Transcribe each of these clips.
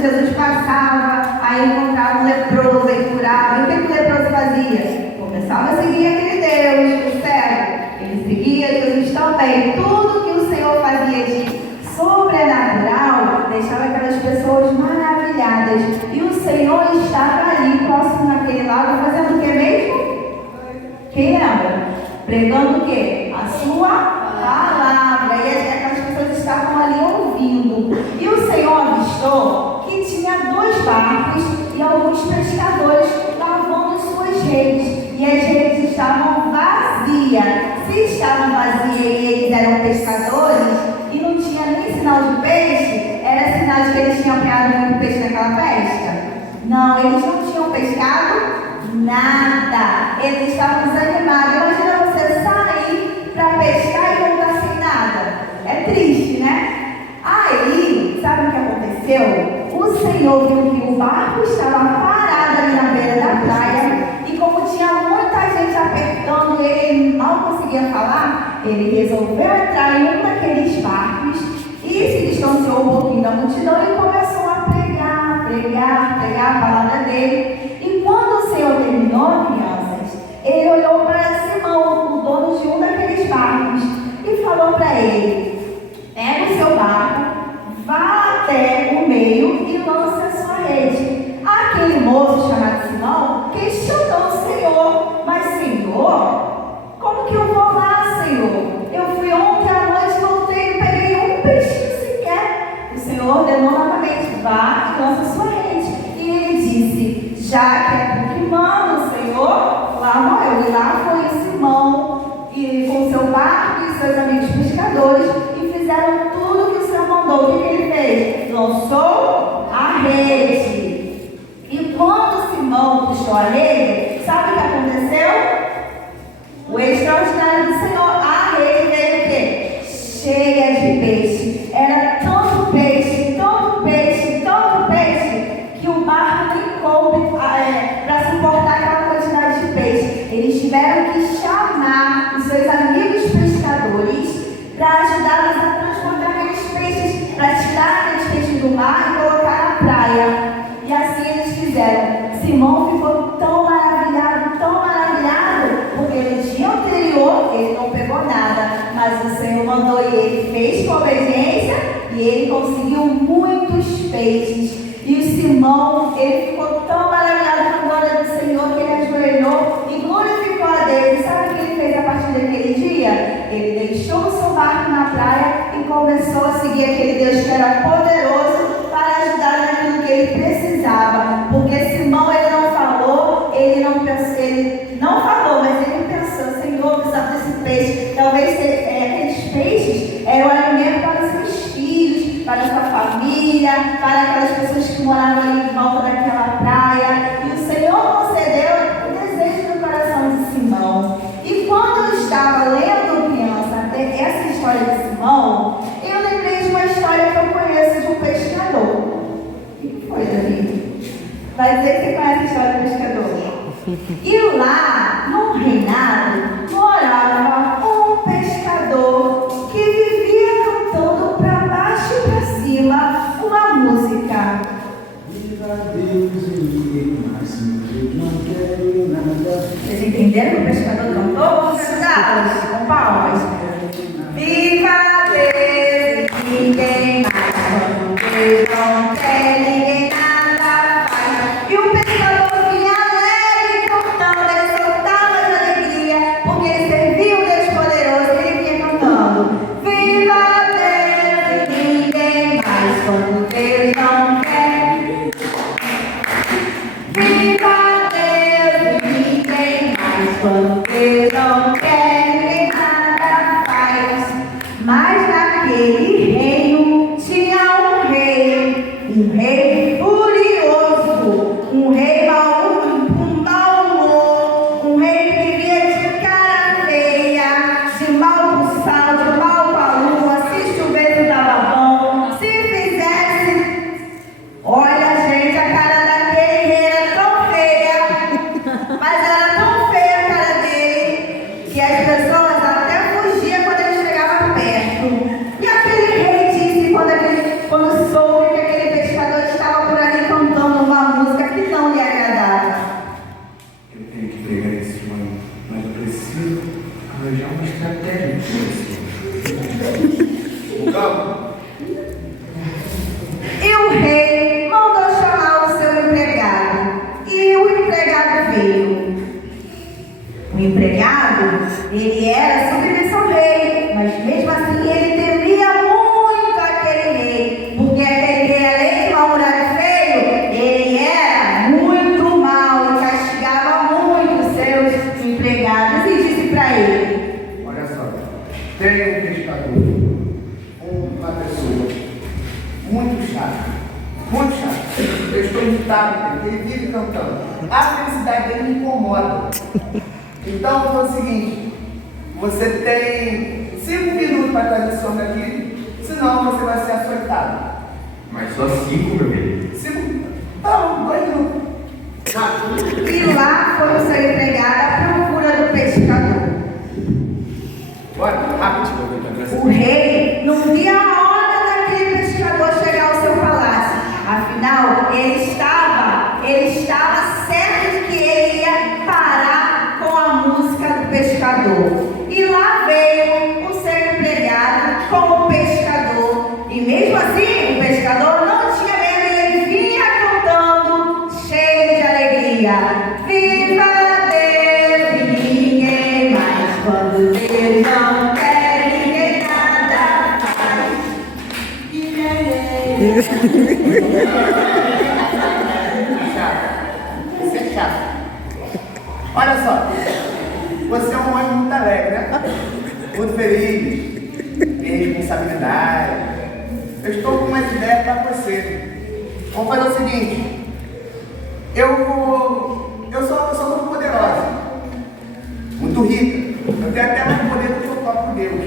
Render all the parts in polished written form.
Jesus passava, aí encontrava um leproso e curava. E o que o leproso fazia? Começava a seguir aquele Deus, o cego. Ele seguia Jesus também. Tudo que o Senhor fazia de sobrenatural deixava aquelas pessoas maravilhadas. E o Senhor estava ali, próximo naquele lago, fazendo o que mesmo? Quem lembra? Pregando o quê? A sua palavra. E aquelas pessoas estavam ali ouvindo. E o Senhor avistou que tinha 2 barcos e alguns pescadores lavando suas redes. E as redes estavam vazias. Se estavam vazias e eles eram pescadores e não tinha nem sinal de peixe, era sinal de que eles tinham pegado muito peixe naquela pesca? Não, eles não tinham pescado nada. Eles estavam desanimados. Imagina você sair para pescar e voltar sem nada. É triste, né? Aí, sabe o que aconteceu? O Senhor viu que o barco estava parado ali na beira da praia. E como tinha muita gente apertando e ele mal conseguia falar, ele resolveu entrar em um daqueles barcos e se distanciou um pouquinho da multidão e começou a pregar a palavra dele. E quando o Senhor terminou, crianças, ele olhou para Simão, o dono de um daqueles barcos, e falou para ele: pega o seu barco, vá até o meio e lance a sua rede. Aquele moço chamado Simão questionou o Senhor: mas Senhor, como que eu vou lá, Senhor? Eu fui ontem à noite, voltei, não peguei um peixinho sequer. O Senhor ordenou novamente: vá e lance a sua rede. E ele disse: já que é tu que manda, Senhor, lá vou eu. E lá foi Simão e com seu barco e seus amigos pescadores e fizeram tudo que o Senhor mandou. O que ele fez? Lançou a rede. E quando Simão puxou a rede, sabe o que aconteceu? O extraordinário do Senhor. A rede veio o quê? Cheia de peixe. Era tanto peixe, tanto peixe, tanto peixe, que o barco nem coube para suportar aquela quantidade de peixe. Eles tiveram que chamar os seus amigos pescadores para ajudá-los a transportar aqueles peixes, para tirar aqueles peixes do mar e colocar na praia. E assim eles fizeram. Simão ficou tão maravilhado, porque no dia anterior ele não pegou nada, mas o Senhor mandou e ele fez com obediência e ele conseguiu muitos peixes. E o Simão, ele ficou tão maravilhado com a glória do Senhor que ele ajoelhou e glorificou a Deus. E sabe o que ele fez a partir daquele dia? Ele deixou o seu barco na praia e começou a seguir aquele Deus que era poderoso para ajudar naquilo que ele precisava. Porque Simão, ele não falou, ele não falou, mas ele pensou: Senhor, eu precisava desse peixe. Talvez aqueles peixes eram alimento para os seus filhos, para a sua família, para aquelas pessoas que moravam ali em volta daquela praia. E o Senhor concedeu o desejo do coração de Simão. E quando eu estava lendo, criança, essa história de Simão, eu lembrei de uma história que eu conheço de um pescador. O que foi, Davi? Vai dizer que você conhece a história do pescador. E lá, no reinado, morava um pescador que vivia cantando para baixo e para cima uma música. Viva Deus e ninguém mais, eu não quero nada. Vocês entenderam que o pescador cantou? Vamos ajudá-los com palmas. Viva Deus e ninguém mais, quando Deus não quer, ninguém nada faz. E o pescador vinha alegre cantando, ele soltava de alegria, porque ele servia um Deus poderoso, ele vinha cantando: viva Deus e ninguém mais, quando Deus não quer. Viva Deus e ninguém mais, quando Deus não quer, ninguém nada faz. Mas naquele reino tinha um rei furioso, um rei com mau humor, um rei que vivia de cara feia, de mal com sal, de mal com a lua. Se chovesse estava bom, se fizesse, olha gente, a cara daquele rei era tão feia, mas era tão feia a cara dele, que as pessoas até fugiam quando ele chegava perto. E aquele rei disse, quando soube que aquele pescador estava Muito chato. Eu estou irritado, porque ele vive cantando. A felicidade dele me incomoda. Então, eu vou o seguinte: você tem 5 minutos para trazer som daqui, senão você vai ser açoitado. Mas só 5, meu querido. 5? Tá, 2 minutos. E lá foi o seu empregado à procura do pescador. Bora, rápido. O rei não via a hora daquele pescador chegar ao seu palácio. Afinal, ele estava certo de que ele ia parar com a música do pescador. E lá veio o seu empregado com o pescador. E mesmo assim, o pescador não tinha medo, ele vinha cantando, cheio de alegria. Viva Deus e ninguém mais, quando Deus não quer, ninguém nada faz. Isso é chato. Olha só, você é um homem muito alegre, né? Muito feliz, tem responsabilidade. Eu estou com umas ideias para você. Vamos fazer o seguinte: eu sou uma pessoa muito poderosa, muito rica. Eu tenho até mais poder do que o próprio Deus.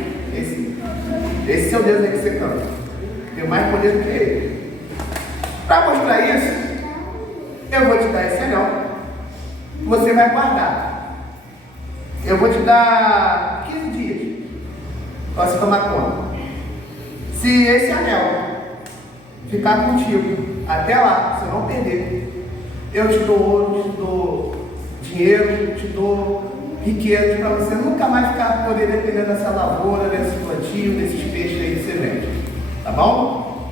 Esse seu Deus aí que você canta. Tem mais poder do que ele. Para mostrar isso, eu vou te dar esse anel. Você vai guardar. Eu vou te dar 15 dias para você tomar conta. Se esse anel ficar contigo até lá, você não perder, eu te dou ouro, te dou dinheiro, te dou riqueza para você nunca mais ficar poder depender dessa lavoura, desse plantio, desses peixes aí que você vende. Tá bom?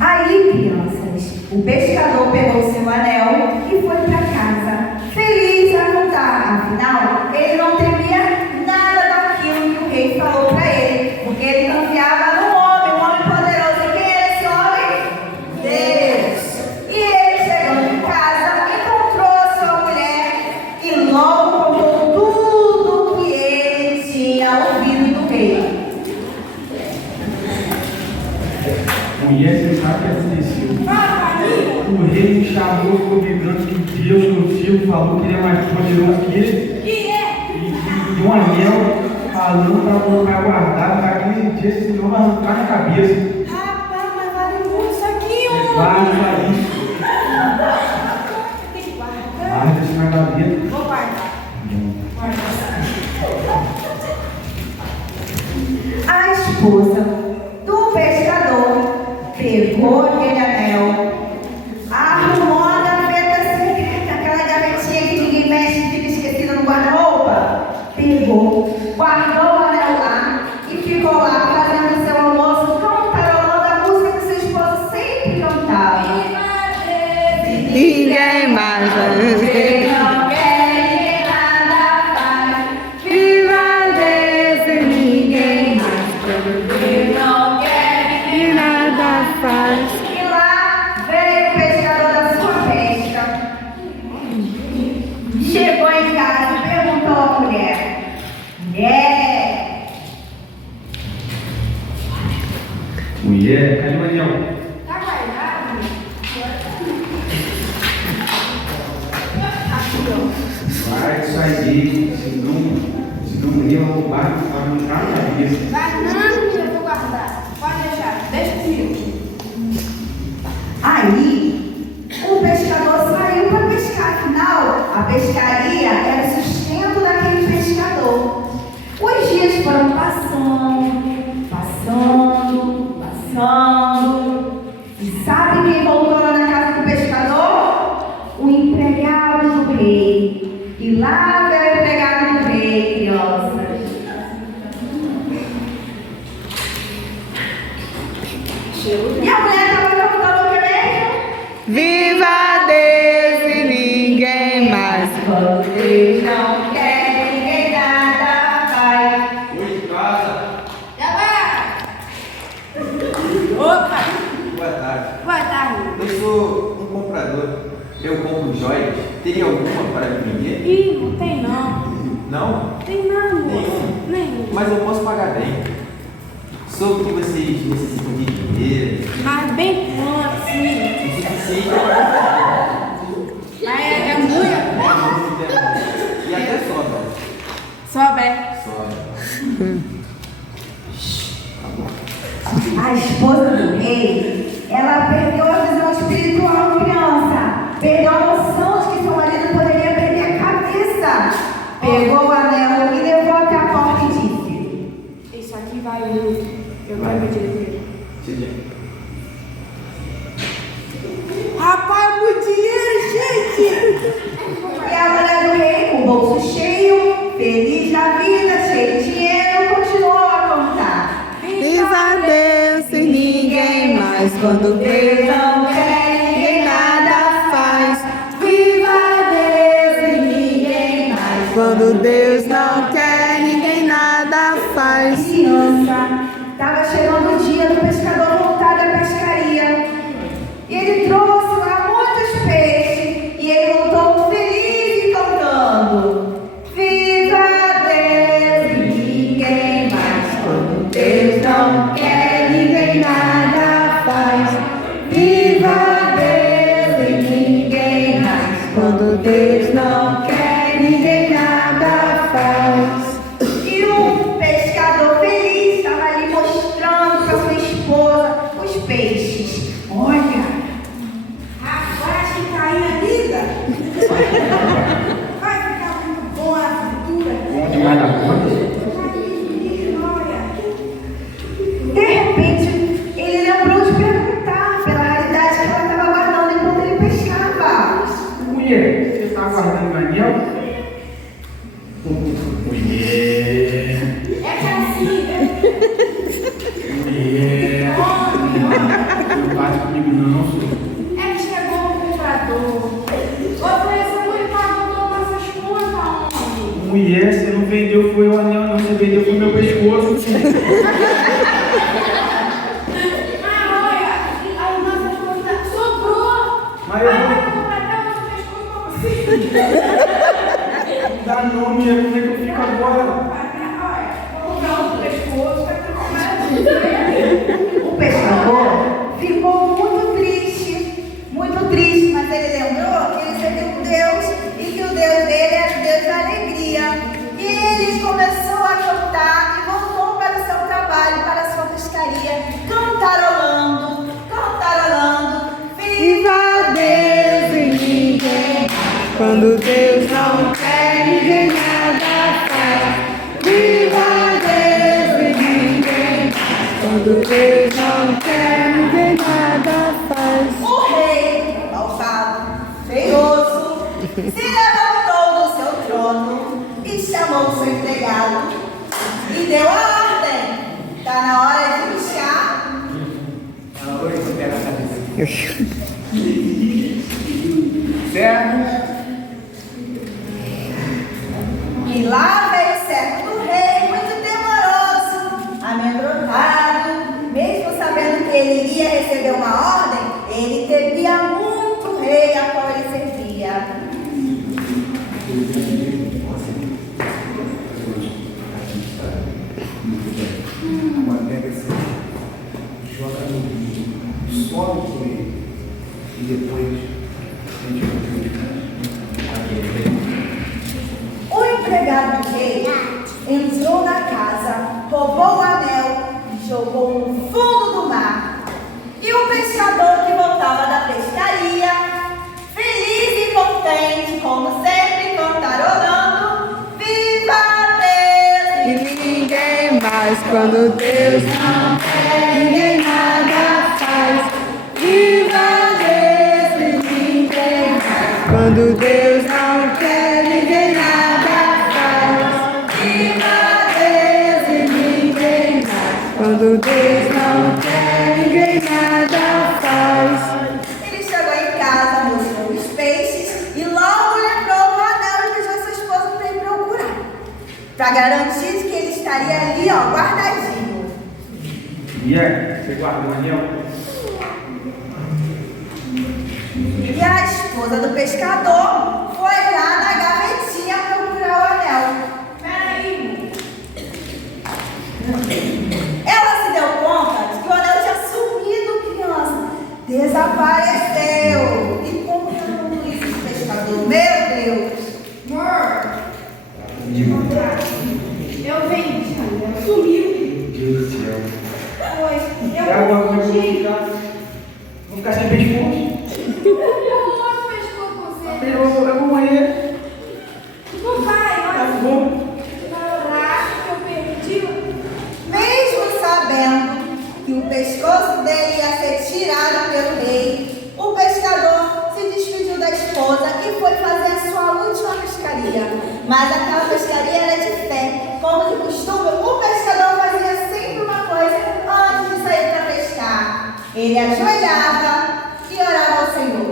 Aí, crianças, o pescador pegou seu anel e foi para casa, feliz a contar. Afinal, ele não temia nada daquilo que o rei falou para ele, porque ele confiava no homem, um homem poderoso. E quem é esse homem? Deus. E ele, chegando em casa, encontrou sua mulher e logo contou tudo o que ele tinha ouvido do rei. Mulher, você sabe o que aconteceu? O rei me chamou, ficou vibrando que Deus, meu tio, falou que ele é mais poderoso que ele. E um anel falando para guardar, para 15 dias, senão vai arrancar na cabeça. Rapaz, mas vale muito isso aqui, homem. Guarda isso. Tem que guardar. Guarda isso na gaveta. Vou guardar. A esposa do pescador pegou aquele anel, arrumou a gaveta secreta, aquela gavetinha que ninguém mexe, fica esquecida no guarda-roupa. Pegou, guardou o anel lá e ficou lá fazendo seu almoço, cantarolando a música que sua esposa sempre cantava. Ninguém mais vai viver. Não quer, ninguém nada faz. Viva Deus e ninguém mais Não quer, e nada faz. E lá veio o pescador da sua pesca. Chegou em casa e perguntou à mulher: mulher, Mulher, cadê o anel? Tá guardado? Aqui, ó. Vai sair, senão ele ia roubar, vai arrancar na cabeça. Vai não, eu vou guardar. Pode deixar, deixa comigo. aí o pescador saiu para pescar. Afinal, a pescaria era o sustento daquele pescador. Os dias foram passando, passando, passando. E sabe quem voltou lá na casa do pescador? O empregado do rei. E lá veio o empregado do rei, crianças. E a mulher estava cantando o que mesmo? Viva Deus e ninguém mais. Quando Deus não quer, ninguém nada faz. Oi, de casa. Já vai. Opa, Boa tarde. boa tarde. Eu sou um comprador. Eu compro joias. Teria alguma para me vender? Ih, não tem não. Não? Tem não, moço. Nenhum. Nenhum. Mas eu posso pagar bem. Soube que vocês necessitam de dinheiro. Mas bem pouco, assim. O suficiente para Mas é muito. e até sobra. Sobe. Sobra. A esposa do rei, ela perdeu a visão espiritual, criança. Perdeu a noção de que seu marido poderia perder a cabeça. Pegou o anel e levou até a porta e disse: Isso aqui vai muito. Eu quero meu dinheiro. Rapaz, muito dinheiro, gente! E a mulher do rei, com o bolso cheio, feliz da vida, cheio de dinheiro, continuou a contar. Viva Deus e ninguém mais. Quando Deus não quer, ninguém nada faz. Viva Deus e ninguém mais. Quando Deus não quer, ninguém nada faz. Criança, estava chegando o dia do pescador voltar da pescaria. E ele trouxe lá muitos peixes. E ele voltou feliz e cantando: Viva Deus e ninguém mais. Quando Deus não quer, ninguém nada faz. Viva Deus e ninguém mais. Quando Deus não quer, ninguém nada faz. E um pescador feliz estava ali mostrando para sua esposa os peixes. Olha, Agora que caiu a vida, vai ficar muito boa a fritura. Onde vai dar conta? de repente, ele lembrou de perguntar pela raridade que ela estava guardando enquanto ele pescava. Mulher, você está guardando o anel? Mulher. É que assim, Mulher. Não bate comigo não, senhor. é que chegou um comprador. Ofereceu e pagou nossas contas, homem. Mulher, você não vendeu foi o anel não, você vendeu foi meu pescoço. Ah, olha, as nossas contas sobrou. Mas eu Aí vou- vai comprar até outras coisas pra você. Não dá não, mulher, como é que eu fico agora? Olha, vou comprar outro pescoço, vai ter que comprar. O pescador ficou muito triste, mas ele lembrou que ele serviu um Deus e que o Deus dele era o Deus da alegria. E ele começou a cantar e voltou para o seu trabalho, para a sua pescaria, cantarolando. Viva Deus e ninguém mais. Quando Deus não quer, ninguém nada faz. Viva Deus e ninguém mais. Quando Deus não quer, ninguém nada faz. O rei, malvado, feioso, se levantou do seu trono e chamou seu empregado e deu a ordem: está na hora de puxar. Oi, você pega a cabeça. Certo? E lá veio o servo do rei, muito temoroso, amedrontado, mesmo sabendo que ele iria receber uma ordem, ele temia muito o rei a qual ele servia. Agora pega esse, joga no solo com ele e depois a gente O empregado do rei entrou na casa, roubou o anel e jogou no fundo do mar. E o pescador que voltava da pescaria, feliz e contente, como sempre, cantarolando: Viva Deus! E ninguém mais. Quando Deus não quer, ninguém nada faz. Viva Deus e ninguém mais. Quando Deus não quer, ninguém nada faz. Viva Deus e ninguém mais. Quando Deus não quer, ninguém nada faz. Ele chegou em casa, mostrou os peixes e logo lembrou do anel e pediu sua esposa para ir procurar, para garantir que ele estaria ali, ó, guardadinho. Mulher, você guarda o anel? E a esposa do pescador foi lá na gavetinha procurar o anel. Peraí, Ela se deu desapareceu. E como que eu não disse esse pescador? Meu Deus! Amor, eu vendi, sumiu. Meu Deus do céu. Pois, Quer alguma coisa? fugi. Vou ficar sem pescoço. O outro pescou você. Eu vou morrer. Não vai, Tá olha. bom. Caraca, eu perdi. Mesmo sabendo que o pescoço dele ia ser tirado pelo rei, o pescador se despediu da esposa e foi fazer a sua última pescaria. Mas aquela pescaria era de fé. Como de costume, o pescador fazia sempre uma coisa antes de sair para pescar. Ele ajoelhava e orava ao Senhor.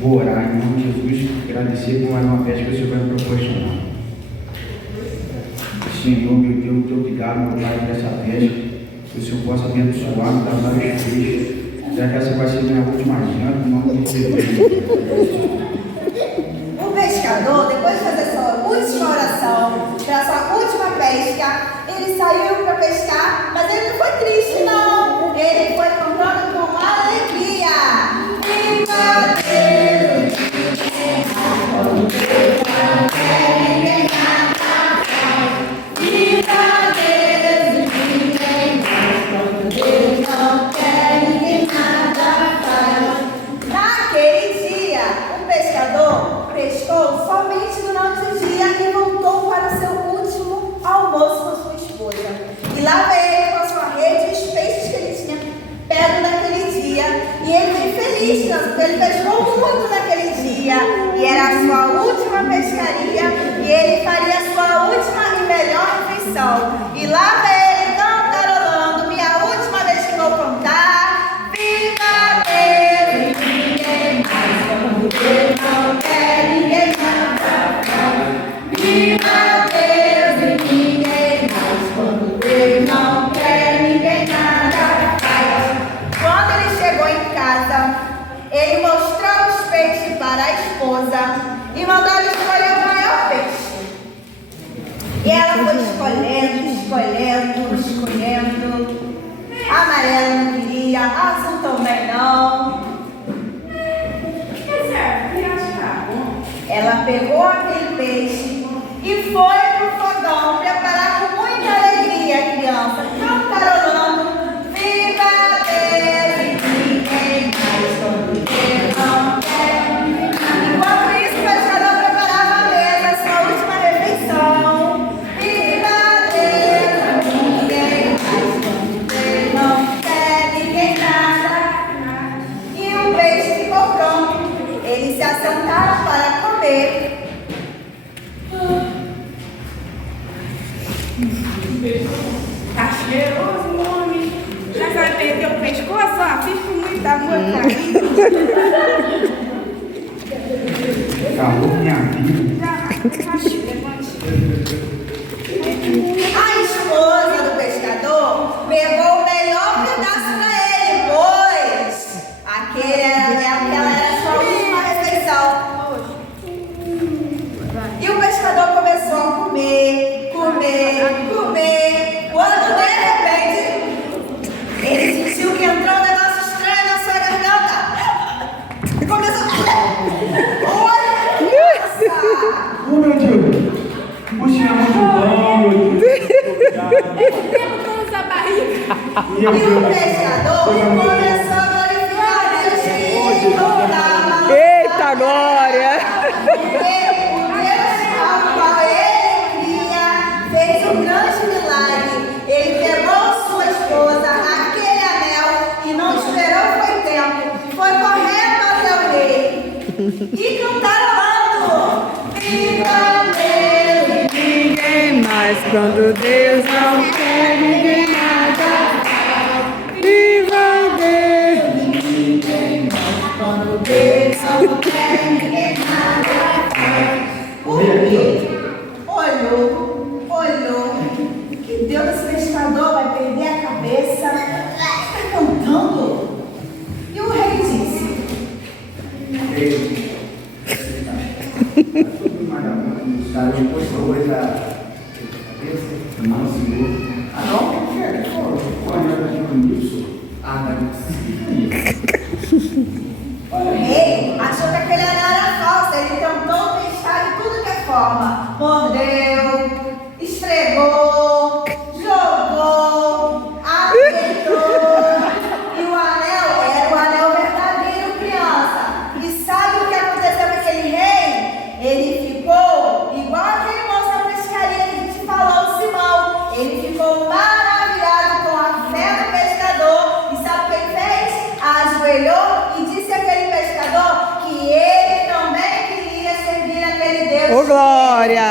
Vou orar em nome de Jesus, agradecer por mais uma pesca que o Senhor vai me proporcionar. Senhor, meu Deus, muito obrigado, meu Pai, por essa pesca. Que o Senhor possa abençoar, me dar vários peixes. Já que essa vai ser minha última janta, em nome de Jesus. O pescador, depois de fazer sua última oração, para sua última pesca, ele saiu para pescar, mas ele não foi triste, não. Ele foi contando com alegria. Viva Deus! Ninguém nada faz. Viva Deus! Ninguém faz. Quando Deus não quer, ninguém nada faz. Naquele dia, o pescador pescou somente durante o dia e voltou para o seu último almoço com sua esposa. E lá veio ele com a sua rede e os peixes que ele tinha pego naquele dia. E ele foi feliz, porque ele pescou muito naquele dia. E era a sua última pescaria. E ele faria a sua última e melhor refeição. E lá veio ele cantarolando. Minha última vez que vou contar. Viva Deus! Ninguém mais como Deus não quer, ninguém nada faz. Viva Deus! E ninguém mais quando Deus não quer, ninguém nada faz. Quando ele chegou em casa, ele mostrou os peixes para a esposa e mandou ela escolher o maior peixe. E ela foi escolhendo. Amarelo não queria, azul também não. Ela pegou aquele peixe e foi pro fogão preparar com muita alegria a criança, cantarolando. Viva Deus! Ninguém mais quando Deus não quer. Enquanto isso, o pescador preparava a mesa, sua última refeição. Viva Deus! Ninguém mais quando Deus não quer, ninguém nada. E o peixe ficou pronto. Eles se assentaram para comer. Tá cheiroso, homem. Já vai perder o pescoço, ó. Fiz com muito amor pra mim. Acabou minha vida. A esposa do pescador pegou o melhor pedaço para ele, pois aquela era a sua última refeição. E o pescador começou a comer. Quando de repente ele sentiu que entrou um negócio estranho na sua garganta. E começou a... Olha! Oh, meu Deus! O Senhor é muito bom, meu Deus! Esse tempo que eu uso a barriga. E o pescador começou a glorificar Deus que voltava. Eita glória! Porque o Deus ao qual ele cria fez um grande milagre. Ele pegou sua esposa, aquele anel, e não esperou foi tempo. Foi correndo até o rei e cantarolando. Viva Deus! Ninguém mais quando Deus não quer, ninguém nada faz. Viva Deus! Ninguém mais quando Deus não quer, ninguém nada faz. O rei olhou. Que Deus, esse pescador vai perder a cabeça. Está cantando. E o rei disse: Sabe, depois foi a cabeça? Não, senhor. Ah, não? O que é? Olha, isso. Ah, mas O rei achou que aquele anel era falso. Ele tentou pescar de tudo que é forma. Mordeu, esfregou, jogou, apertou. E o anel era o anel verdadeiro, criança. E sabe o que aconteceu com aquele rei? Ele ficou igual aquele moço da pescaria que a gente falou, o Simão. Ele ficou maravilhado com a fé do pescador. E sabe o que ele fez? Ajoelhou e disse àquele pescador que ele também queria servir aquele Deus. Ô, glória!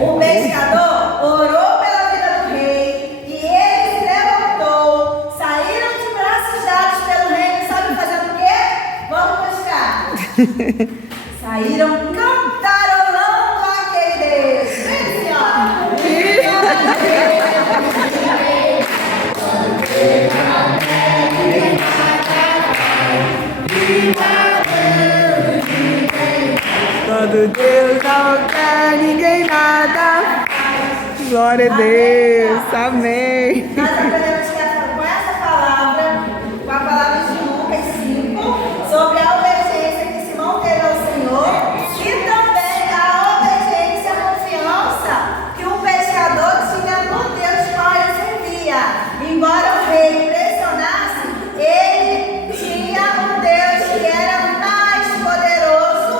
O pescador orou pela vida do rei e ele se levantou. Saíram de braços dados pelo reino, sabe fazendo o quê? Vamos pescar. Saíram cantarolando aquele Deus. Vem, senhora. Quando Deus não quer, ninguém nada. Glória a Deus, amém. Nós aprendemos com essa palavra, com a palavra de Lucas 5, sobre a obediência que Simão teve ao Senhor e também a obediência e a confiança que um pescador tinha no Deus qual ele servia. Embora o rei pressionasse, ele tinha um Deus que era mais poderoso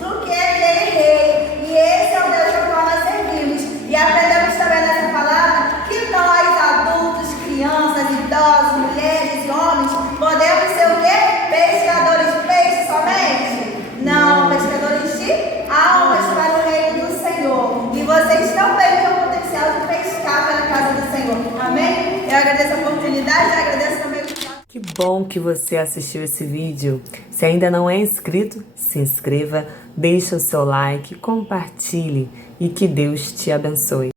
do que aquele rei. E esse é o Deus ao qual nós servimos. E aprendemos também nessa palavra que nós, adultos, crianças, idosos, mulheres e homens, podemos ser o quê? Pescadores de peixe somente? Não, pescadores de almas para o reino do Senhor. E vocês também têm o potencial de pescar pela casa do Senhor. Amém? Eu agradeço a oportunidade e agradeço também o Que bom que você assistiu esse vídeo. Se ainda não é inscrito, se inscreva, deixe o seu like, compartilhe e que Deus te abençoe.